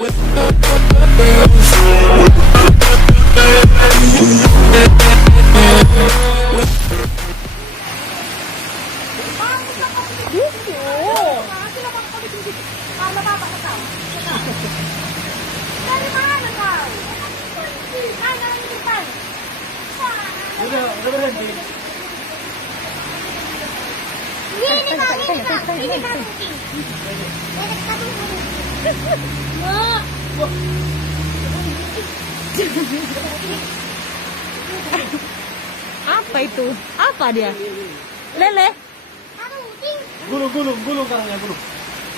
Udah berhenti. Ini kan kucing. Apa itu? Apa dia? Lele? Gulung karangnya gulung.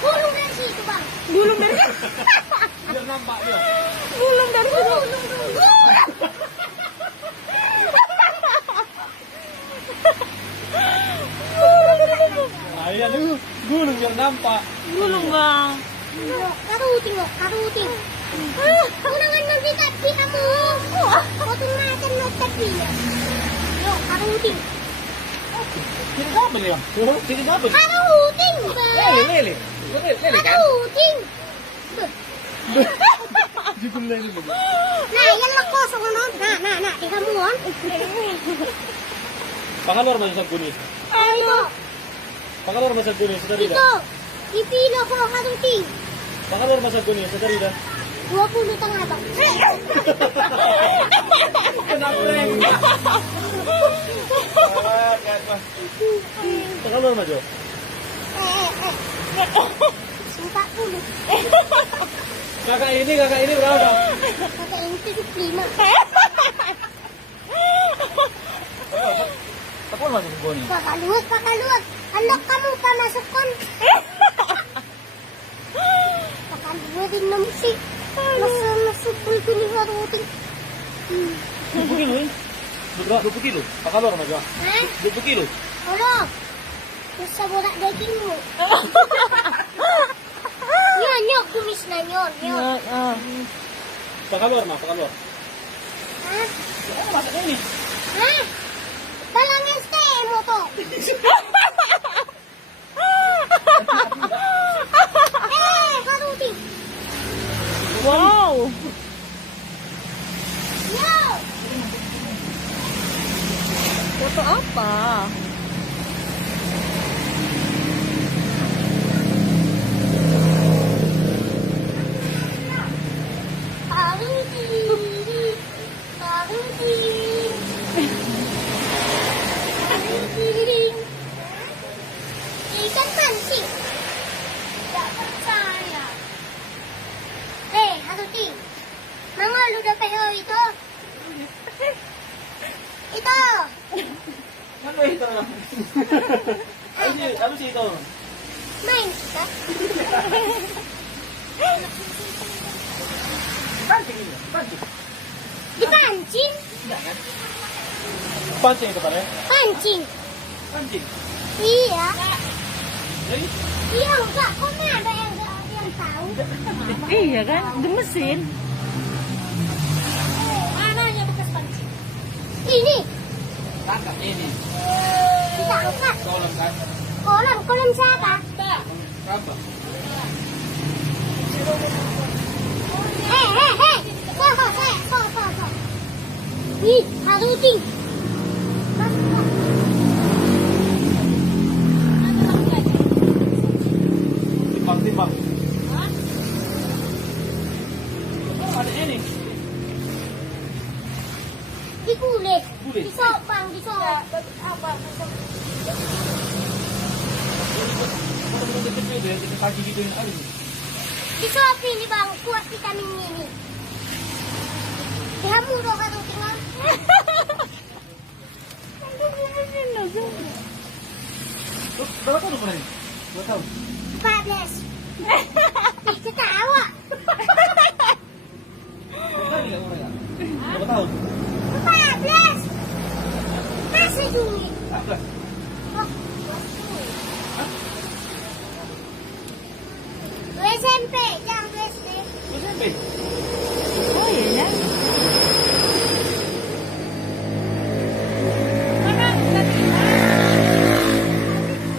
Gulung dari situ, Bang. Gulung dari Biar nampak dia. gulung dari situ. Nah, iya tuh gulung biar nampak. Gulung, Bang. Karuting loh, karuting. Unangan nanti tapi kamu. Potong makan lo tapi ya. Yo, karuting. Sini kabel ya? Sini kabel. Karuting, Bang. Lele kan? Karuting. Jukul lele. Nah, yan lang kosong ano. Nah, tingnan mo on. Pangalor man sa guni. Ito, Pangalor man sa guni sa darida. ito. Ipila ko ang karuting. Pangalor man sa guni sa darida. 20 tanga ba? Kenapa rem? Pangalor man jo. Sumpah dulu. Kakak ini berapa? Kata ini 75. Tapon masuk guni. Pakaluat. Anak kamu pa masuk kon. Pakaluat din naman si. Masuk ko ni karuting. 20 kilo eh? 20 kilo? Pangalor man jo. Ha? 20 kilo? Ano? Sa bola daging mo. Yun, kumis na yun. Pangalor. Ha? Ano masak ini? Ha? Balangin stay mo to. Karuting. Wow. Yo! Foto apa? Ikan pancing. Tidak percaya. Karuting. Mga luda peho ito. Ito. Ano ito? Ano sih ito? Main ka. Pancing ini. Dipancing? Pancing itu pare? Pancing. Pancing. Iya. Jadi Iya enggak. Kok ada yang tahu? Iya kan? Gemesin. Mananya bekas pancing? Ini. tangkap ini. Kita angkat. Kolam kan? Kolam siapa? Berapa? Hei. So. Nih, karuting. Timbang. Ada ini. Dikulit. Kulit. Disopang. Kalau kecil deh, kita kaki gituin aja. Disopin nih bang, kuat vitamin ini. Kamu udah karuting kan? Berapa tahun umurnya ini? 2 tahun. 14. Ketawa. Lagi nggak umurnya? Berapa tahun? 14. Masih Juni. 14. Oh, Lu SMP, jangan lu SD. SMP. Oh iya.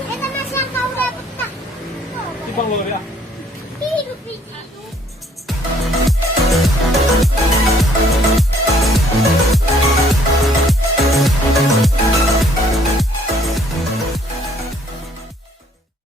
Kita masih yang kau dapat tak? Timbang lo ya.